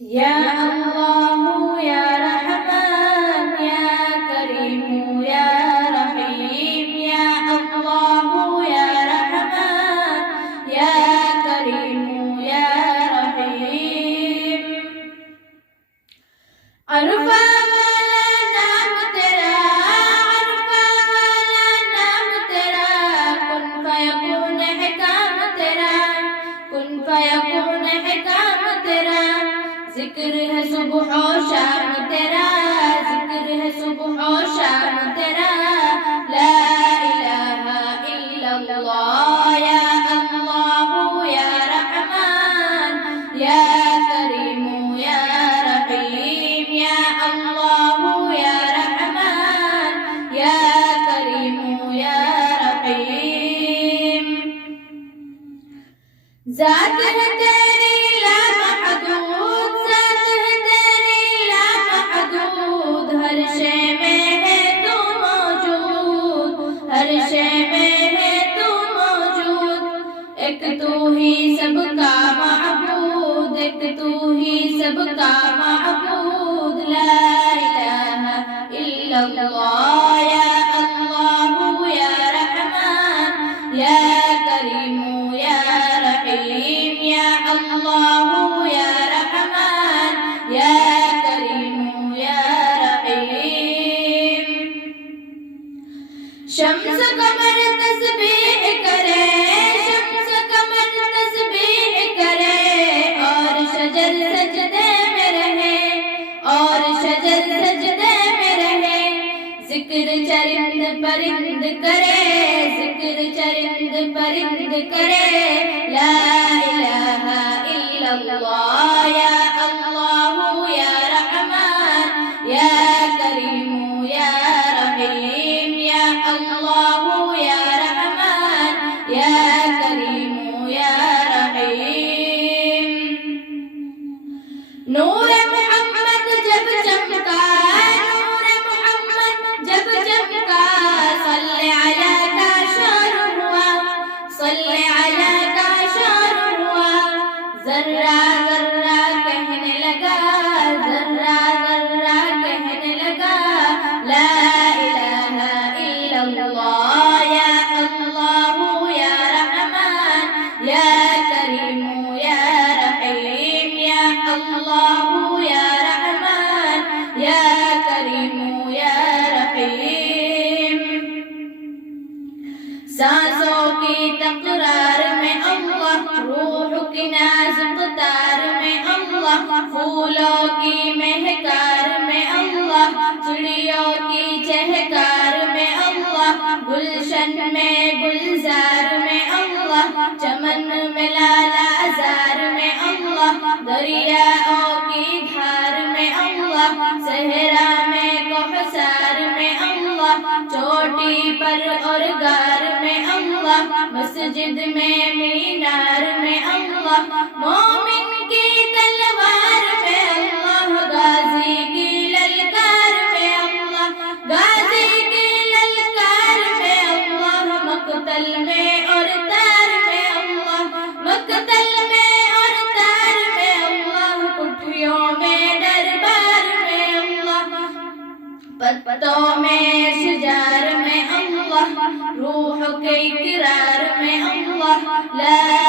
یا اللہ یا رحمان یا کریم یا رحیم یا اللہ یا رحمان یا کریم یا رحیم عرفہ والا نام تیرا عرفہ والا نام تیرا کن فیکون حکام تیرا کن فیکون حکام تیرا ذکر ہے صبح و شام تیرا ذکر ہے صبح و شام تیرا لا الہ الا اللہ یا اللہ یا رحمان یا کریم یا رحیم یا اللہ یا رحمان یا کریم یا رحیم ذات ہے تیری لا محدود ذات ہے تیری لا محدود ہر شے میں ہے تو موجود ہر شے میں ہے تو موجود ایک تو ہی سب کا معبود ایک تو ہی سب کا معبود لا الہ الا اللہ یا اللہ یا رحمان یا کریم یا رحیم یا اللہ یا رحمان یا کریم یا رحیم شمس قمر تسبیح کرے شمس قمر تسبیح کرے اور شجر سجدے میں رہے اور شجر سجدے میں رہے ذکر چرند پرند کرے ذکر چرند پرند کرے لا الہ الا اللہ یا اللہ یا رحمان یا کریم یا رحیم یا اللہ یا رحمان یا کریم یا رحیم نور محمد جب چمکا نور محمد جب چمکا صلی علی کا شور ہوا صلی علی کا شور ہوا ذرہ ذرہ کہنے لگا ذرہ ذرہ کہنے لگا لا الہ الا اللہ یا اللہ یا رحمان یا کریم یا رحیم یا اللہ یا رحمان یا کریم یا رحیم سانسوں کی تقرار میں اللہ روح کی نازک تار میں اللہ پھولوں کی مہکار میں اللہ چڑیوں کی چہکار میں اللہ گلشن میں گلزار میں اللہ چمن میں لالا زار میں اللہ دریاؤں کی دھار میں اللہ صحرا میں کوثر میں اللہ چوٹی پر اور غار میں اللہ مسجد میں مینار میں اللہ مومن کی تلوار میں اللہ غازی کی للکار میں اللہ غازی کی للکار میں اللہ مقتل میں اور تار میں اللہ مقتل میں اور تار میں اللہ کٹھیوں میں دربار میں اللہ پتوں میں شجار میں اللہ روح کے اقرار میں اللہ لا